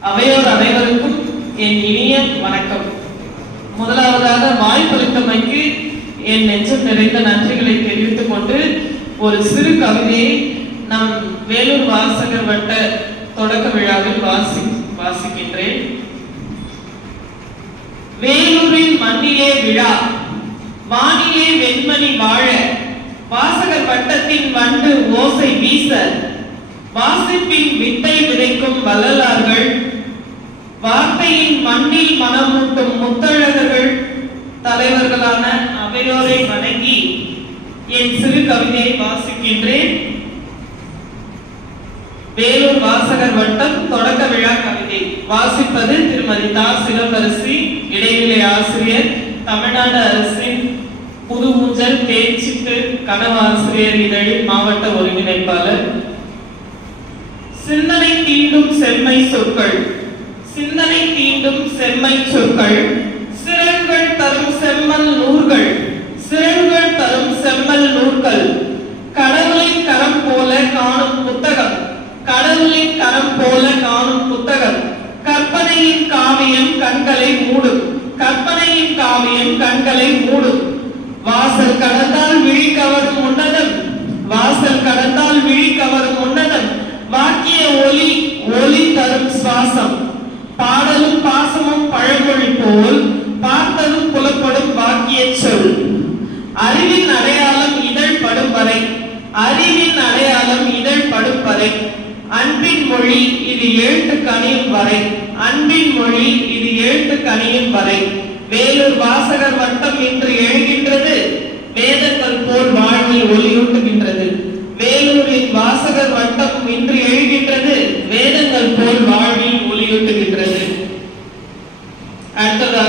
அவையோர் அனைவருக்கும் என் இனிய வணக்கம். முதலாவதாக வாய்ப்பளித்தமைக்கு என் நெஞ்சம் நிறைந்த நன்றிகளை தெரிவித்துக் கொண்டு ஒரு சிறு கவிதையை நம் வேலூர் வாசகர் வட்ட தொடக்க விழாவில் வாசி வாசிக்கின்றேன். வேலூரின் மண்ணிலே விழா வானிலே வெண்மணி வாழ வாசகர் வட்டத்தின் வண்டு ஓசை வீச வாசிப்பின் வித்தை விதைக்கும் வள்ளலார்கள் வார்த்தையின் மண்ணில் மனமூட்டும் முத்தழகர்கள் தலைவர்களான அவையோரை வணங்கி என் சிறு கவிதையை வாசிக்கின்றேன். வேலூர் வாசகர் வட்டம் தொடக்க விழா கவிதை. வாசிப்பது திருமதி தா. சிலம்பரசி இடைநிலை ஆசிரியர் தமிழ்நாடு அரசின் புது ஊஞ்சல் தேர்ச்சிக்கு கனவாசிரியர் இதழில் மாவட்ட ஒருங்கிணைப்பாளர் சிந்தனை தீண்டும் செம்மை சொற்கள். சிந்தனை தீண்டும் செம்மை சொற்கள். சிறங்கள் தரும் செம்மல் நூர்கள். சிறங்கள் தரும் செம்மல் நூல்கள் கடவுளின் கரம் போல காணும் புத்தகம். கடவுளின் கரம் போல காணும் புத்தகம். கற்பனையின் காவியம் கண்களை மூடும். கற்பனையின் காவியம் கண்களை மூடும். வாசல் அறிவின் அடையாளம் இதழ் படும் வரை. அறிவின் அடையாளம் இதழ் படும் வரை. அன்பின் மொழி இது எழுத்து கணியும் வரை. அன்பின் மொழி இது எழுத்து கணியும் வரை. வேலூர் வாசகர் வட்டம் இன்று எழுகின்றது. வேதங்கள் போல் வாழ்வில் ஒளியூட்டுகின்றது. வேலூரின் வாசகர் வட்டம் இன்று எழுகின்றது. வேதங்கள் போல் வாழ்வில் ஒளியூட்டுகின்றது. அடுத்ததாக